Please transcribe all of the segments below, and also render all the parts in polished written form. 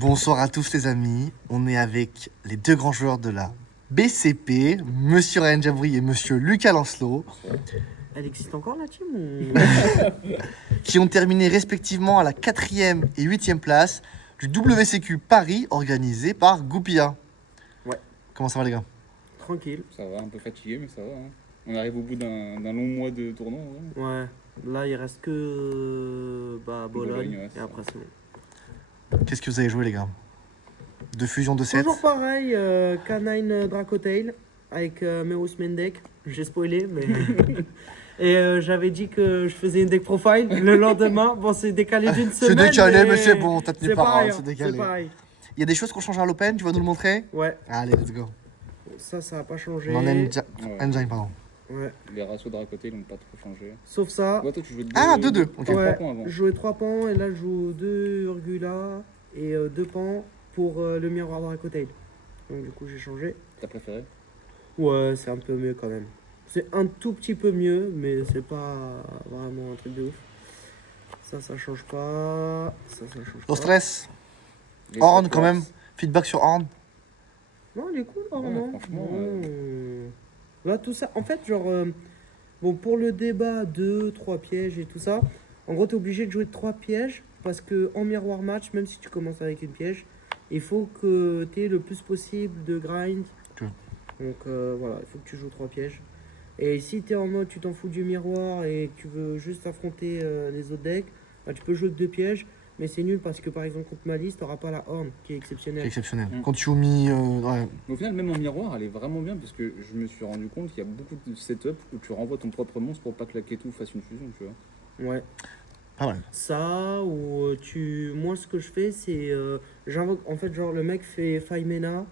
Bonsoir à tous les amis, on est avec les deux grands joueurs de la BCP, Monsieur Ryan Jabri et Monsieur Lucas Lancelot, Elle existe encore la team ou... qui ont terminé respectivement à la 4e et 8e place du WCQ Paris organisé par Goupilla. Ouais. Comment ça va les gars? Tranquille. Ça va, un peu fatigué, mais ça va. Hein. On arrive au bout d'un long mois de tournoi. Hein. Ouais. Là, il reste que Bologne ouais, et après c'est bon. Qu'est-ce que vous avez joué les gars? De fusion de 7. Toujours pareil, K9 Dracotail avec Meus Mendek. J'ai spoilé, mais... Et j'avais dit que je faisais une deck profile le lendemain. Bon, c'est décalé d'une C'est semaine. décalé, mais c'est bon, t'as tenu c'est parole, pareil, c'est hein, décalé. c'est pareil. Il y a des choses qui ont changé à l'Open, tu vas nous le montrer? Ouais, Allez, let's go. ça n'a pas changé. On en Ouais. engine, pardon. Ouais. Les ratios de côté, ils n'ont pas trop changé. Sauf ça. Ouais, toi, tu jouais Ah, 2-2, ok. trois Ouais, points avant. je jouais 3 pans et là je joue 2 Urgula et 2 pans pour le miroir Dracotail. Donc du coup j'ai changé. T'as préféré? Ouais, c'est un peu mieux quand même. C'est un tout petit peu mieux, mais c'est pas vraiment un truc de ouf. Ça change pas. Ça change No pas. stress. Les Horn trois quand même. places. Feedback sur Horn. Non, il est cool, Ouais, non. franchement, Là, tout ça, en fait, genre, bon, pour le débat 2, 3 pièges et tout ça, en gros, t'es obligé de jouer 3 pièges parce que en miroir match, même si tu commences avec une piège, il faut que t'aies le plus possible de grind. Ok. Donc voilà, il faut que tu joues 3 pièges. Et si t'es en mode tu t'en fous du miroir et que tu veux juste affronter les autres decks, bah, tu peux jouer que 2 pièges. Mais c'est nul parce que par exemple contre Malice, t'auras pas la Horn qui est C'est exceptionnelle. exceptionnel. Mm. Quand Yumi, ouais. Mais au final, même en miroir, elle est vraiment bien parce que je me suis rendu compte qu'il y a beaucoup de setup où tu renvoies ton propre monstre pour pas que la Ketu fasse une fusion, tu vois. Ouais. Pas mal. Ça, ou moi ce que je fais, c'est. J'invoque. En fait, genre le mec fait Faimena,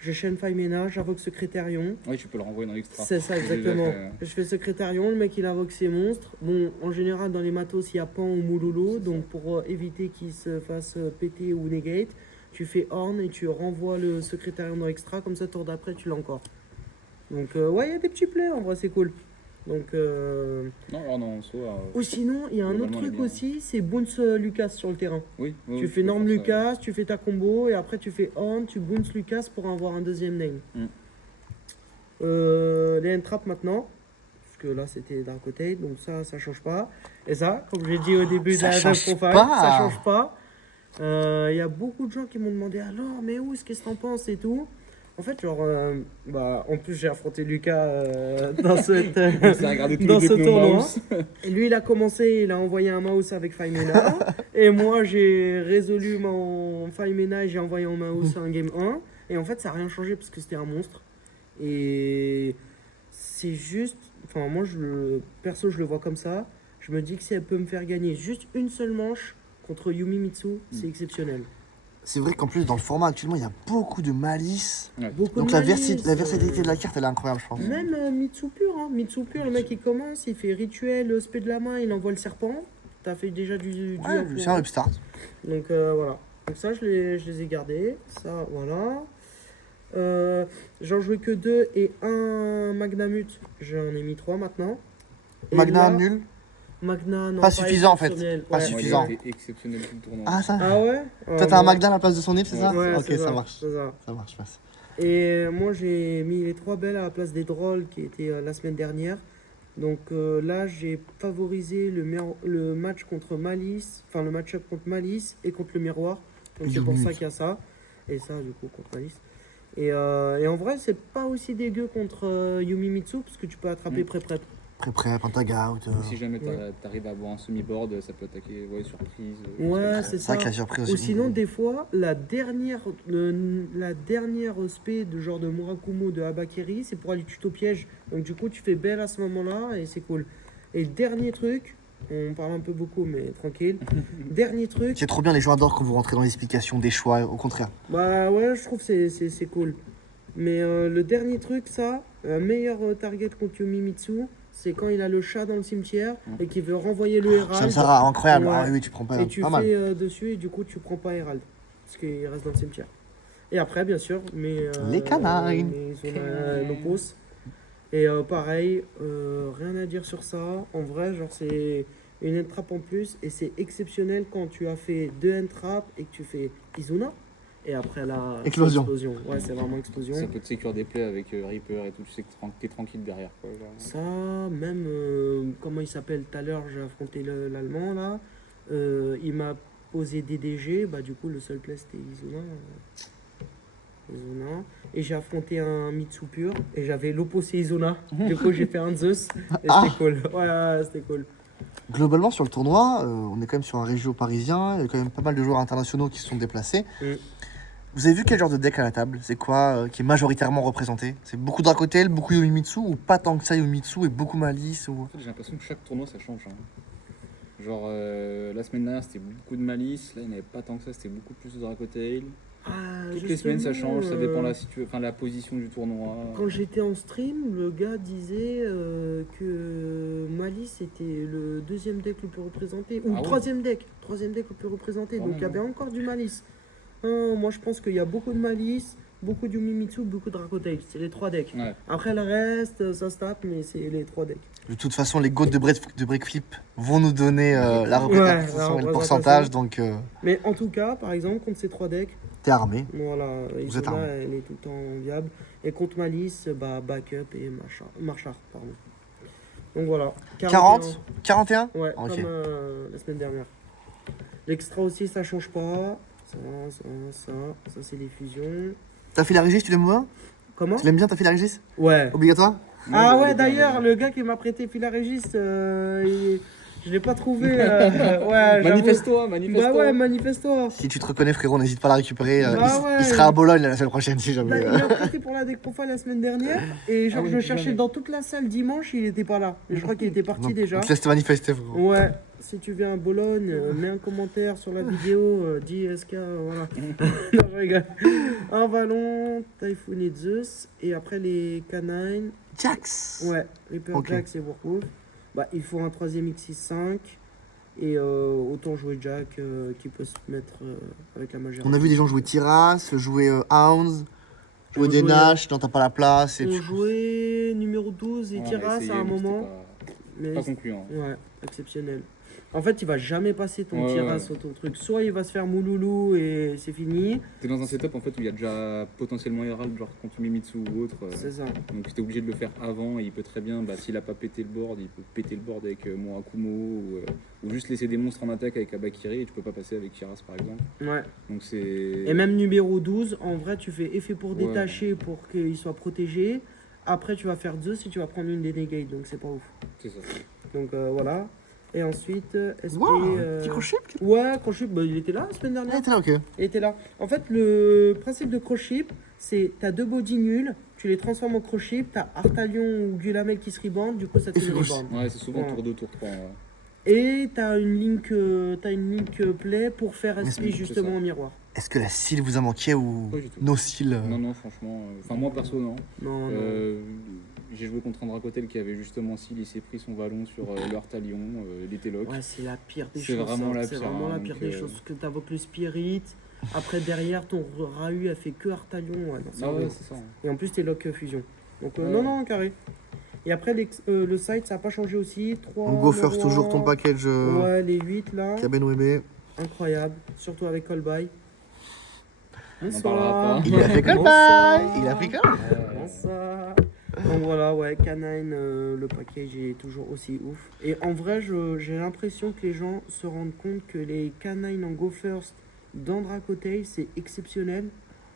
je chaîne Faimena, j'invoque Secrétarion. Oui, tu peux le renvoyer dans l'extra. C'est ça, J'ai déjà exactement. fait, Je fais Secrétarion, le mec il invoque ses monstres. Bon, en général, dans les matos, il y a Pan ou Moulolo, donc pour éviter qu'il se fasse péter ou negate, tu fais Horn et tu renvoies le Secrétarion dans l'extra, comme ça, tour d'après, tu l'as encore. Donc, ouais, il y a des petits plays, en vrai, c'est cool. Donc, Non, alors non, en soi. ou sinon, il y a un autre Globalement, elle est truc bien. aussi, c'est Bounce Lucas sur le terrain. Oui, oui, Tu oui, fais peux Norm faire ça. Lucas, tu fais ta combo et après tu fais Horn, tu bounce Lucas pour avoir un deuxième name. Mm. Les end-trap maintenant, parce que là c'était d'un côté, donc ça change pas. Et ça, comme j'ai dit au début de Ça la change profile, pas. ça change pas. Il y a beaucoup de gens qui m'ont demandé alors, mais où, qu'est-ce que t'en penses et tout. En fait, genre, en plus j'ai affronté Lucas dans cette. Ça a regardé tous Dans les ce deux tournoi. mouse. Et lui, il a commencé, il a envoyé un mouse avec Faimena. Et moi, j'ai résolu mon Faimena et j'ai envoyé un mouse en game 1. Et en fait, ça n'a rien changé parce que c'était un monstre. Et c'est juste. Enfin, moi, perso, je le vois comme ça. Je me dis que si elle peut me faire gagner juste une seule manche contre Yumi Mitsu, c'est exceptionnel. C'est vrai qu'en plus, dans le format actuellement, il y a beaucoup de malice. Ouais. Beaucoup Donc de la, malice, la versatilité de la carte, elle est incroyable, je pense. Même Mitsu pur, hein. Mitsu pur, le mec il commence, il fait rituel, spé de la main, il envoie le serpent. T'as fait déjà du Ouais, upload. c'est un upstart. Donc voilà. Donc ça, je les ai gardés. Ça, voilà. J'en jouais que 2 et un Magnamut. J'en ai mis 3 maintenant. Et Magna là, nul. Magna, non, Pas suffisant, en fait. exceptionnel. Pas Ouais. suffisant. Moi, il a été exceptionnel tout le tournoi. Ah, ça. Ah ouais. Toi, t'as un Magna à la place de son nib, c'est ça? Ouais, Ok, c'est ça marche. c'est ça. Ça marche, je passe. Et moi, j'ai mis les 3 belles à la place des drôles qui étaient la semaine dernière. Donc là, j'ai favorisé le match contre Malice, enfin le match-up contre Malice et contre le miroir. Donc c'est pour Yumi. ça qu'il y a ça. Et ça, du coup, contre Malice. Et en vrai, c'est pas aussi dégueu contre Yumi Mitsu, parce que tu peux attraper Mm. prêt. Prêt, Pentagout. Si jamais Ouais. t'arrives à avoir un semi-board, ça peut attaquer, ouais, surprise. Ouais, c'est C'est vrai ça. que la surprise Ou aussi. sinon, des fois, la dernière spé de genre de Murakumo de Habakiri, c'est pour aller tuto piège. Donc du coup, tu fais belle à ce moment-là et c'est cool. Et dernier truc, on parle un peu beaucoup, mais tranquille. Dernier truc, C'est trop bien, les joueurs adorent quand vous rentrez dans l'explication des choix, au contraire. bah ouais, je trouve que c'est cool. Mais le dernier truc, ça, meilleur target contre Yumi Mitsu, c'est quand il a le chat dans le cimetière et qu'il veut renvoyer le Herald. Samsara, incroyable. Ouais. Ah oui, tu prends pas, Et tu pas mal. fais dessus et du coup tu prends pas Herald. Parce qu'il reste dans le cimetière. Et après, bien sûr, mais Les canines. nos pouces. Et pareil, rien à dire sur ça. En vrai, genre c'est une end trap en plus et c'est exceptionnel quand tu as fait 2 end trap et que tu fais Izuna. Et après là, c'est Explosion. Ouais, c'est vraiment explosion. Ça peut te sécure des plays avec Reaper et tout, tu sais que t'es tranquille derrière. Quoi, genre. Ça, même, comment il s'appelle tout à l'heure, j'ai affronté l'allemand là. Il m'a posé DDG, bah du coup le seul play c'était Izuna. Izuna. Et j'ai affronté un Mitsu pur et j'avais l'opposé Izuna. Du coup j'ai fait un Zeus et Ah. c'était cool. Ouais, c'était cool. Globalement, sur le tournoi, on est quand même sur un régio parisien. Il y a quand même pas mal de joueurs internationaux qui se sont déplacés. Mm. Vous avez vu quel genre de deck à la table? C'est quoi qui est majoritairement représenté? C'est beaucoup Dracotail, beaucoup Yomimitsu ou pas tant que ça Yomimitsu et beaucoup Malice ou... En fait, j'ai l'impression que chaque tournoi ça change. Hein. Genre la semaine dernière c'était beaucoup de Malice, là il n'y en avait pas tant que ça, c'était beaucoup plus de Dracotail. Ah, Toutes les semaines ça justement, change, ça dépend la position du tournoi. Quand j'étais en stream, le gars disait que Malice était le deuxième deck le plus représenté, ou Ah ouais. troisième deck le plus représenté, Quand donc même, il y avait encore du Malice. Moi je pense qu'il y a beaucoup de Malice, beaucoup de Yumimitsu, beaucoup de Dracotail, c'est les trois decks. Ouais. Après le reste, ça se tape, mais c'est les trois decks. De toute façon, les goats de break flip vont nous donner la Ouais, représentation la et le représentation. pourcentage, donc Mais en tout cas, par exemple, contre ces trois decks, t'es armé. voilà, Vous êtes Izuna, armé. elle est tout le temps viable. Et contre Malice, bah, backup et Marchard, pardon. Donc voilà. 40 41 Ouais, Ok. comme la semaine dernière. L'extra aussi, ça change pas. Ça c'est les fusions. T'as fait la régis, tu l'aimes bien? Comment? Tu l'aimes bien, t'as fait la régis? Ouais. Obligatoire? Ah Moi, ouais, j'avais d'ailleurs, bien, le gars qui m'a prêté Filarégis, je l'ai pas trouvé. Ouais, j'avoue. Manifeste-toi, Bah ouais, manifeste-toi. Si tu te reconnais, frérot, n'hésite pas à la récupérer. Bah ouais. Il sera à Bologne la semaine prochaine si Il jamais. m'a prêté pour la deck profa la semaine dernière. Et genre, Ah oui, je le tu cherchais l'avais. dans toute la salle dimanche, il était pas là. Mais je crois qu'il était parti Donc, déjà. on te laisse te manifester, frérot. Ouais, si tu viens à Bologne, mets un commentaire sur la vidéo, dis SK, voilà. Non, je rigole. Un ballon, Typhoon et Zeus, et après les canines, Jax. ouais, Reaper, Ok. Jax et Warwolf. Bah, il faut un troisième X65, et autant jouer Jack qui peut se mettre avec la magie. On a vu des gens jouer Tiras, jouer Hounds, jouer On des jouait- Nash, non t'as pas la place. Et On tu... jouait numéro 12 et Ouais, on a Tiras essayé, à un mais c'était moment, mais Pas concluant. ouais, exceptionnel. En fait, il va jamais passer ton Ouais, Tiras ouais. ou ton truc. Soit il va se faire mouloulou et c'est fini. T'es dans un setup en fait où il y a déjà potentiellement Herald, genre contre Mimitsu ou autre. C'est ça. Donc t'es obligé de le faire avant et il peut très bien, bah, s'il a pas pété le board, il peut péter le board avec Morakumo ou juste laisser des monstres en attaque avec Abakiri et tu peux pas passer avec Kiras par exemple. Ouais. Donc c'est. Et même numéro 12, en vrai, tu fais effet pour Ouais. détacher pour qu'il soit protégé. Après, tu vas faire 2 si tu vas prendre une des negates. Donc, c'est pas ouf. C'est ça. Donc, voilà. Et ensuite, SP. Wow, petit crochet. Ouais, Crochet, bah, il était là la semaine dernière. Ah, t'es là, ok. Il était là. En fait, le principe de Crochet, c'est t'as 2 body nuls, tu les transformes en Crochet, t'as Artalion ou Gulamel qui se reband, du coup, ça te Et fait c'est une rouge. reband. Ouais, c'est souvent Ouais. tour 2, tour 3. Et t'as une link play pour faire SP c'est justement ça. en miroir. Est-ce que la cile vous a manqué ou Pas du tout. nos cils Non, non, franchement. Enfin, moi perso, non. Non, non. J'ai joué contre un Dracotel qui avait justement s'il s'est pris son ballon sur le Artalion, les Télocs. Ouais, c'est la pire des C'est choses. vraiment ça. la C'est pire, vraiment hein, la pire donc, des choses. Parce que t'invoques le Spirit. Après, derrière, ton Rahu a fait que Artalion. Ouais, non, c'est Ah ouais, horrible. c'est ça. Et en plus, t'es lock fusion. Donc, Ouais. non, non, carré. Et après, le site, ça n'a pas changé aussi. 3. On go first toujours ton package Ouais, les 8 là. Kaben Webe. Incroyable. Surtout avec Callby. On en parlera pas. Il a fait Bonsoir. Colby. Il a fait Colby. Bonsoir. Donc voilà, ouais, Canine, le package est toujours aussi ouf. Et en vrai, j'ai l'impression que les gens se rendent compte que les Canines en Go First dans Dracotail, c'est exceptionnel.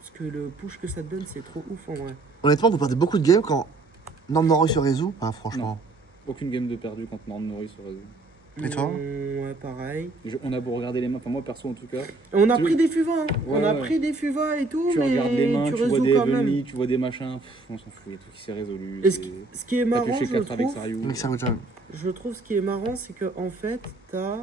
Parce que le push que ça te donne, c'est trop ouf en vrai. Honnêtement, vous perdez beaucoup de games quand Norm Noroi se résout. Pas franchement. Aucune game de perdu contre Nord Norris sur réseau. Et toi Ouais, pareil. On a beau regarder les mains, enfin moi perso en tout cas, On a Tu- pris des fuvas, hein. Ouais, On a ouais. pris des fuvas et tout, tu mais regardes les mains, tu tu vois résous des quand même. Heavenly, tu vois des machins, on s'en fout, il y a tout qui s'est résolu. Et ce qui est T'as marrant, pioché je 4 avec trouve, Sariou. Avec Sarujan. je trouve ce qui est marrant, c'est que en fait, t'as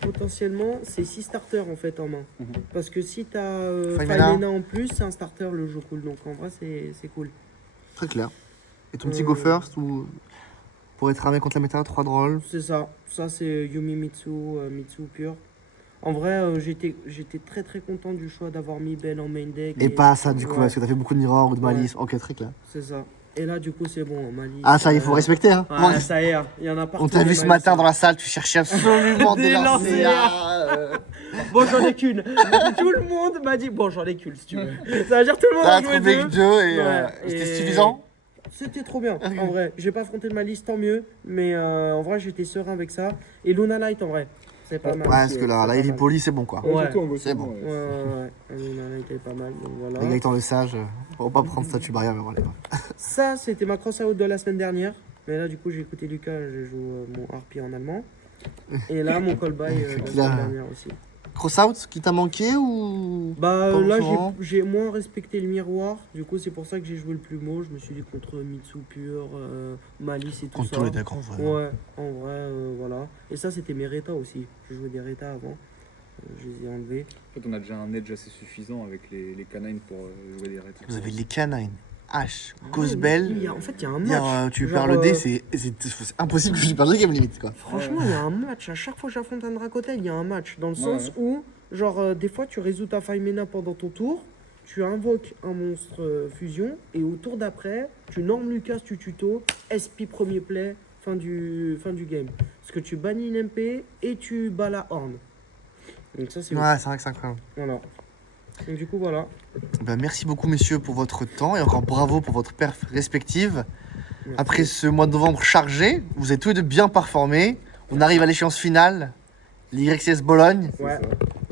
potentiellement ces 6 starters en fait en main. Mhm. Parce que si t'as Faimena. Faimena en plus, c'est un starter le jeu cool. Donc en vrai, c'est cool. Très clair. Et ton petit go first ou pour être armé contre la méta, 3 drôles. C'est ça. Ça, c'est Yumi Mitsu, Mitsu pur. En vrai, j'étais très très content du choix d'avoir mis Bell en main deck. Et pas ça du coup, Ouais, parce que t'as fait beaucoup de mirror ou de malice. Ok, très clair. c'est ça. Et là, du coup, c'est bon, Malice. Ah, ça, il faut respecter, hein. Ouais, ça y est, il y en a partout. On t'a des vu ce Malice, matin hein. dans la salle, tu cherchais absolument des Des lancers. lancers. Bon, j'en ai qu'une. Tout le monde m'a dit, bon, j'en ai qu'une si tu veux. Ça veut dire tout le monde T'as a joué trouvé que deux. deux et Ouais, c'était et- suffisant. C'était trop bien, en vrai. J'ai pas affronté ma liste, tant mieux. Mais en vrai, j'étais serein avec ça. Et Luna Light, en vrai, c'est pas Ouais, mal. Ouais, aussi, parce que ouais, là, c'est la pas Heavy mal. Poly, c'est bon quoi. Ouais. Surtout en C'est bon. ouais. Ouais, Luna Light est pas mal, donc voilà. Les Gaëtan le sage, on va pas prendre statut barrière, mais on va aller voir. Ça, c'était ma cross-out de la semaine dernière. Mais là, du coup, j'ai écouté Lucas, je joue mon harpie en allemand. Et là, mon call-by de la Là. semaine dernière aussi. Cross-out qui t'a manqué ou Bah Pas là, forcément. j'ai moins respecté le miroir. Du coup, c'est pour ça que j'ai joué le plus mot. Je me suis dit contre Mitsu Pure, Malice et tout contre ça. tous les decks en vrai. Ouais, en vrai, voilà. Et ça, c'était mes rétas aussi. Je jouais des rétas avant. Je les ai enlevés. En fait, on a déjà un edge assez suffisant avec les canines pour jouer des raids. Vous avez les canines, H, Ouais, Cosbell. mais en fait, il y a un Dire, match. tu Genre, perds le dé, c'est impossible que tu perdes le game limite quoi. Franchement, il y a un match. À chaque fois que j'affronte un Dracotel, il y a un match. Dans le sens Ouais. où, genre, des fois, tu résous ta faille Mena pendant ton tour, tu invoques un monstre fusion, et au tour d'après, tu normes Lucas, tu tuto, SP premier play, fin du game. Parce que tu bannis une MP et tu bats la horn. Donc ça, c'est Ouais, c'est vrai que c'est incroyable. voilà. Donc du coup, voilà. Ben, merci beaucoup messieurs pour votre temps et encore bravo pour votre perf respective. Merci. Après ce mois de novembre chargé, vous avez tous les deux bien performé. On arrive à l'échéance finale, l'YCS Bologne. Ouais.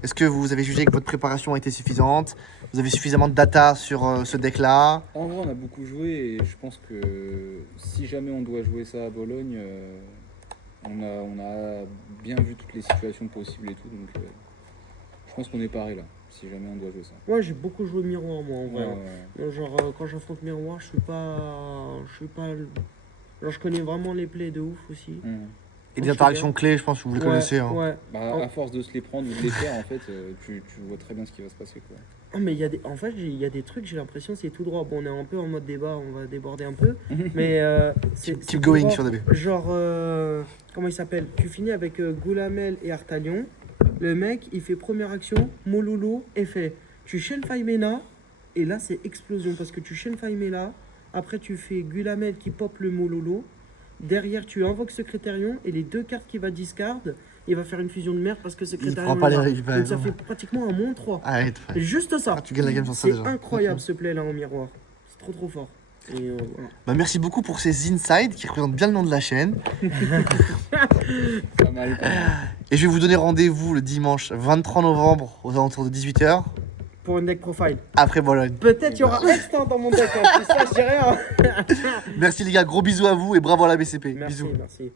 Est-ce que vous avez jugé que votre préparation a été suffisante? Vous avez suffisamment de data sur ce deck-là? En vrai, on a beaucoup joué et je pense que si jamais on doit jouer ça à Bologne, on a bien vu toutes les situations possibles et tout. Donc, je pense qu'on est pareil là, si jamais on doit jouer ça. Moi, j'ai beaucoup joué miroir, moi, en vrai. Ouais. Genre, quand j'affronte miroir, je suis pas. Genre, je connais vraiment les plays de ouf aussi. Et des interactions clés, je pense que vous les connaissez. Hein. Ouais. Bah, Oh. à force de se les prendre ou de les faire, en fait, tu vois très bien ce qui va se passer. Quoi. Oh, mais en fait, il y a des trucs, j'ai l'impression, c'est tout droit. Bon, on est un peu en mode débat, on va déborder un peu. Mais c'est Keep tout going droit. sur DB. Genre, comment il s'appelle? Tu finis avec Goulamel et Artalion. Le mec, il fait première action, Mololo, effet. Tu chaînes Faimena, et là, c'est explosion. Parce que tu chaînes Faimena, après, tu fais Gulamel qui pop le Mololo. Derrière, tu invoques Secrétarion, et les deux cartes qu'il va discard, il va faire une fusion de merde parce que Il Secrétarion. prend pas les est là. récupérer. Donc ça fait pratiquement un -3. Arrête. Et juste ça. Ah, tu gagnes la game sur ça C'est déjà. incroyable ce play là en miroir. C'est trop fort. Et voilà. Bah, merci beaucoup pour ces insides qui représentent bien le nom de la chaîne. Pas mal. Et je vais vous donner rendez-vous le dimanche 23 novembre aux alentours de 18h Pour une deck profile. après Bologne. Peut-être il y aura instant dans mon deck. En plus, ça, je dis rien. Merci les gars, gros bisous à vous et bravo à la BCP. Merci, Bisous. merci.